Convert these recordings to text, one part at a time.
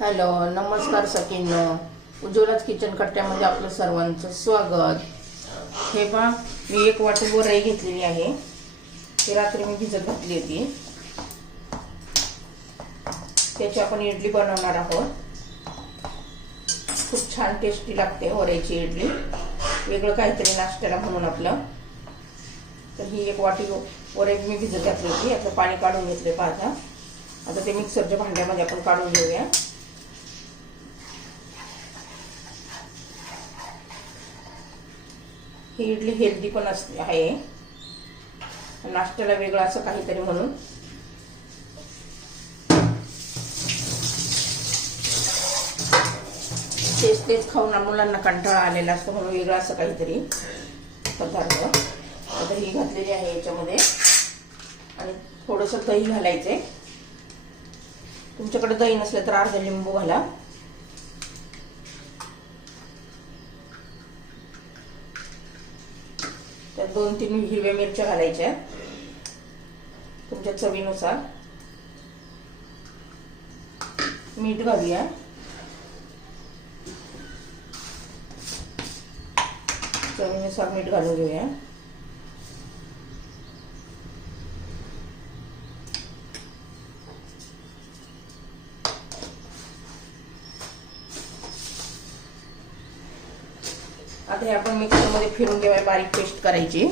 Hello नमस्कार सखींनो. उज्ज्वलाच kitchen कट्ट्यामध्ये आपलं सर्वांचं स्वागत. हे पहा मी एक वाटी बोराई घेतलेली आहे. ती रात्री मी भिजत घातली होती. त्याची आपण इडली बनवणार आहोत. खूप छान टेस्टी लागते वरायची इडली. वेगळं काहीतरी नाश्त्याला म्हणून आपलं. तर ही एक वाटी वराई मी भिजत घातली होती. यातलं पाणी काढून घेतले पाहता आता. ते मिक्सरच्या भांड्यामध्ये आपण काढून घेऊया. ही इडली हेल्दी पण असते आहे. नाश्त्याला वेगळं असं काहीतरी म्हणून. तेच तेच खाऊन मुलांना कंटाळा आलेला असतो म्हणून वेगळं असं काहीतरी पदार्थ. तर ही घातलेली आहे याच्यामध्ये. आणि थोडंसं दही घालायचंय. तुमच्याकडे दही नसलं तर अर्धा लिंबू घाला. त्यात दोन तीन हिरव्या मिरच्या घालायच्या. तुमच्या चवीनुसार. मीठ घालूया. चवीनुसार मीठ घालून घेऊया. आता हे आपण मिक्सरमध्ये फिरून घेऊया बारीक पेस्ट करायची.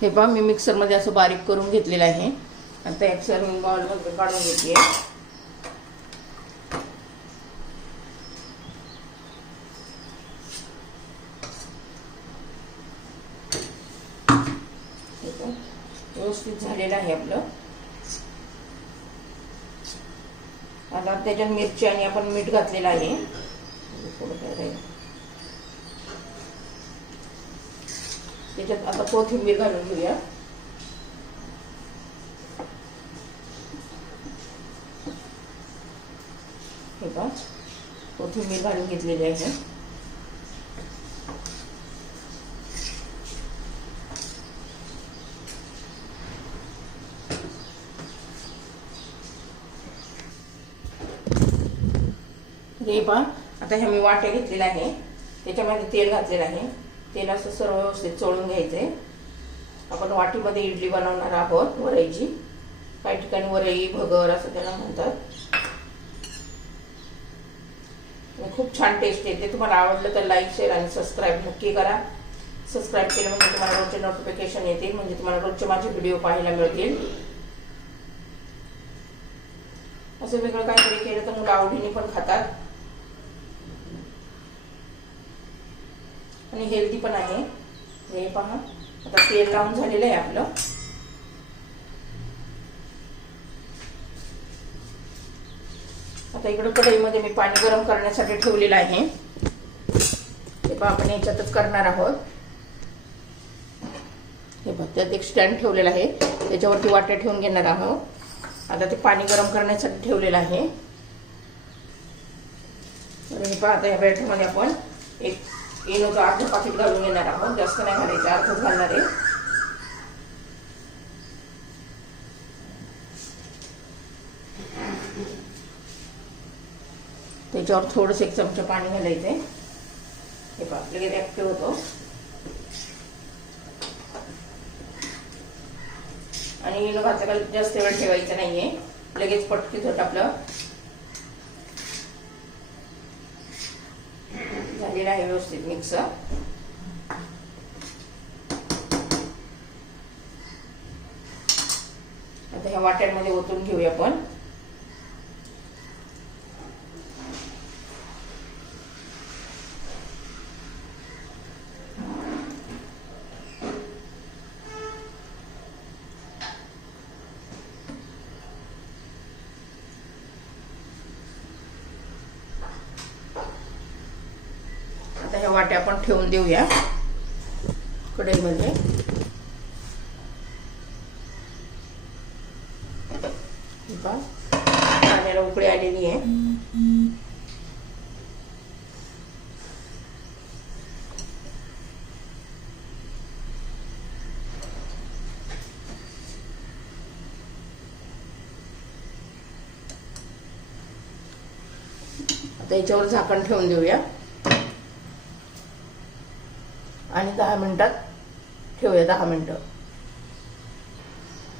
हे पहा मी मिक्सरमध्ये असं बारीक करून घेतलेलं आहे. आता एक सर्विंग बाउलमध्ये काढून घेते व्यवस्थित झालेलं आहे आपलं. आता त्याच्यात मिरची आणि आपण मीठ घातलेलं आहे. आता कोथिंबीर घालून घेऊया हे? पहा कोथिंबीर घालून घेतलेली आहे हे? पहा आता ह्या मी वाट्या घेतलेल्या आहे. त्याच्यामध्ये तेल घातलेलं आहे. तेल असं सर्व व्यवस्थित चोळून घ्यायचंय. आपण वाटीमध्ये इडली बनवणार आहोत वरईची. काही ठिकाणी वरई भगर असं त्याला म्हणतात. खूप छान टेस्ट येते. तुम्हाला आवडलं तर लाईक शेअर आणि सबस्क्राईब नक्की करा. सबस्क्राईब केलं म्हणजे तुम्हाला रोजचे नोटिफिकेशन येतील म्हणजे तुम्हाला रोजचे माझे व्हिडिओ पाहायला मिळतील. असं वेगळं काहीतरी केलं तर मुलं आवडीने पण खातात. आणि हेल्दी पण आहे. हे पहा. आता तेल लावून झालेलं आहे आपलं. आता इकडं कढईमध्ये मी पाणी गरम करण्यासाठी ठेवलेलं आहे. ते पहा आपण याच्यातच करणार आहोत. हे बघ त्यात एक स्टँड ठेवलेला आहे. त्याच्यावरती वाट्या ठेवून घेणार आहोत. आता ते पाणी गरम करण्यासाठी ठेवलेलं आहे. हे पहा आता या बॅटरमध्ये आपण एक इनोचं अर्ध पाकिट घालून घेणार आहोत जास्त नाही घालायचं अर्धच घालणार आहे त्याच्यावर थोडंसं एक चमचा पाणी घालायचंय हे पहा लगेच ऍक्टिव्ह होतो आणि इनो घातला जास्त वेळ ठेवायचं नाहीये लगेच पटकीत होत आपलं झालेलं आहे व्यवस्थित मिक्स आता ह्या वाट्यांमध्ये ओतून घेऊया आपण. अशा वाट्या आपण ठेवून देऊया. कढईमध्ये. पाण्याला उकळी आलेली आहे. आता याच्यावर झाकण ठेवून देऊया. दहा मिनटात ठेवूया दहा मिनटं.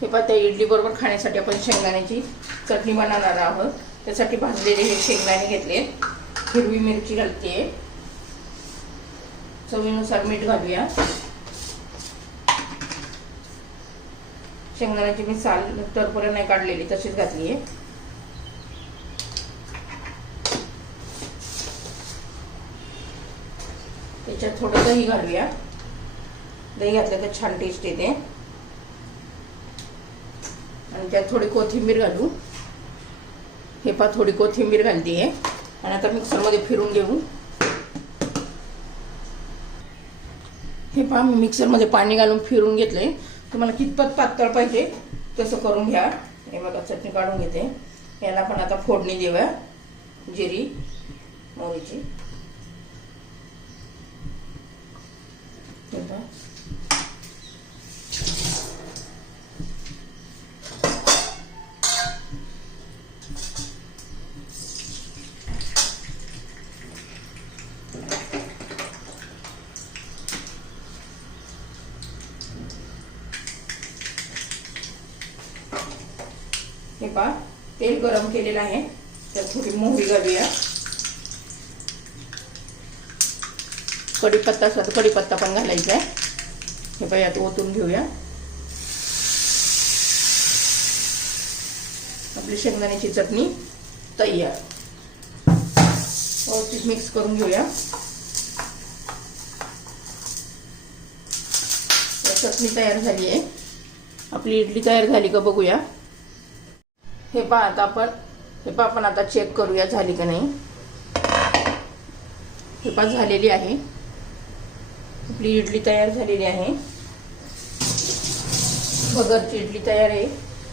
हे पाहते इडली बरोबर खाण्यासाठी आपण शेंगदाण्याची चटणी बनवणार आहोत. त्यासाठी भाजलेले हे शेंगदाणे घेतले. हिरवी मिरची घालते चवीनुसार मीठ घालूया. शेंगदाण्याची मी साल तरपर्यंत नाही काढलेली तशीच घातली आहे त्याच्यात थोडं दही घालूया. दही घातलं तर छान टेस्ट येते. आणि त्यात थोडी कोथिंबीर घालू. हे पा थोडी कोथिंबीर घालते आणि आता मिक्सरमध्ये फिरून घेऊ. हे पहा मी मिक्सरमध्ये पाणी घालून फिरून घेतले तुम्हाला कितपत पातळ पाहिजे तसं करून घ्या. हे बघा चटणी काढून घेते. याला पण आता फोडणी देऊया. जिरी मोहरीची. हे पहा तेल गरम केलेलं आहे. त्यात थोडी मोहरी घालूया. कढीपत्ता असला तर कढीपत्ता पण घालायचा आहे. हे पहा यात ओतून घेऊया. आपली शेंगदाण्याची चटणी तयार. व्यवस्थित मिक्स करून घेऊया. चटणी तयार झाली आहे. आपली इडली तयार झाली का बघूया. हे पहा आता आपण हे पहा आपण आता चेक करूया झाली का नाही. हे पहा झालेली आहे. आपली इडली तयार झालेली आहे. भगरची इडली तयार आहे.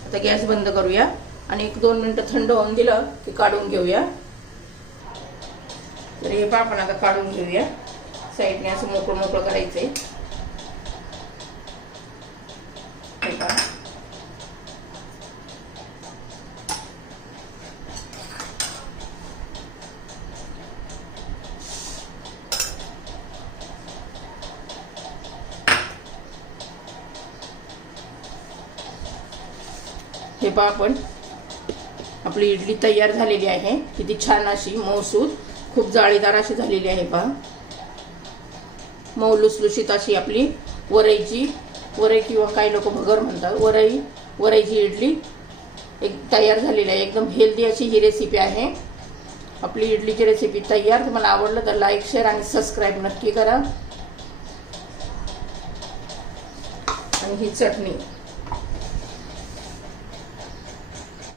आता गॅस बंद करूया आणि एक दोन मिनटं थंड होऊन दिलं की काढून घेऊया. तर हे पहा आपण आता काढून घेऊया. साईडने असं मोकळं मोकळं करायचं आहे हे पहा आपण. आपली इडली तयार झालेली आहे. किती छान अशी मऊसूद खूप जाळीदार अशी झालेली आहे पहा. मऊ लुसलुशीत अशी आपली वरईची वरई किंवा काही लोक भगर म्हणतात. वरई वरईची इडली एक तयार झालेली आहे. एकदम हेल्दी अशी ही रेसिपी आहे. आपली इडलीची रेसिपी तयार. तुम्हाला आवडलं तर लाईक शेअर आणि सबस्क्राईब नक्की करा. आणि ही चटणी.